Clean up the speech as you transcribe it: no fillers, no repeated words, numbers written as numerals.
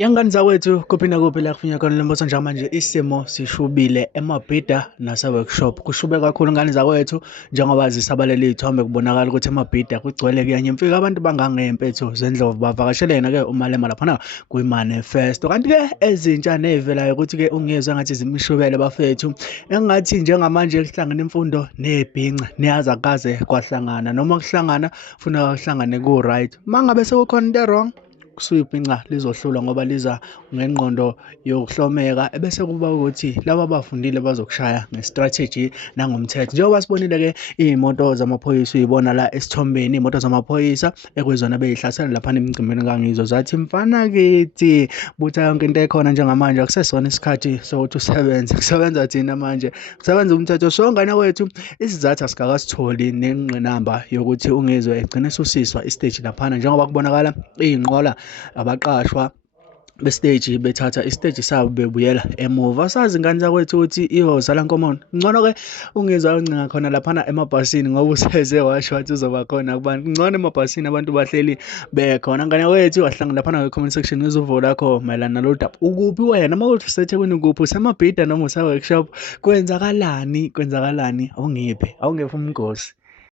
Yangani zakwethu kuphi nakuphi la kufinywa khona lemboso njengamanje isimo sishubile emabhida nase-workshop. Kushube kakhulu ngani zakwethu njengoba zisabalele iy'thombe kubonakala ukuthi emabhida kugcwele kuyanyemfika abantu bangangempethu zendlovu bavakashelena-ke umalema laphana kwi-manifesto. Kanti-ke ezintsha ney'velayo ukuthi-ke ungizwe engathi zimishubele bafethu engathi njengamanje kuhlangana imfundo nebhinca niyazi akukaze kwahlangana noma kuhlangana funeka kuhlangane ku-right. Uma ngabe sekukhona into e-wrong kusuke ibhinca lizohlulwa ngoba liza ngengqondo yokuhlomeka ebese kuba ukuthi laba abafundile bazokushaya nge-strategy nangomthetho. Njengoba sibonile-ke iy'moto zamaphoyisa uyibona la esithombeni, iy'moto zamaphoyisa ekuyizona bey'hlasela laphana emcimbini kaNgizwe zathi mfana kithi butha yonke into ekhona njengamanje akusesona isikhathi sokuthi usebenze. Kusebenza thina manje, kusebenza umthetho. So ngane wethu isizathu asikakasitholi nengqinamba yokuthi ungizwe egcine esusiswa isiteji laphana njengoba kubonakala iy'nqola abaqashwa besiteji bethatha isiteji sabo bebuyela emuva. Sazi ngani zakwethu ukuthi ihoza lankomono ngcono-ke ungizwa uncinga khona laphana emabhasini ngoba useze washo wathi uzoba khona kubani ngcono emabhasini abantu bahleli bekhona. Ngane wethu wahlangana laphana kwi-comment section uzuvo lakho mayelana nalolu daba. Ukuphi wena uma kuthi useThekwini ukuphi usemabhida noma use-workshop kwenzakalani awungiphi umngosi.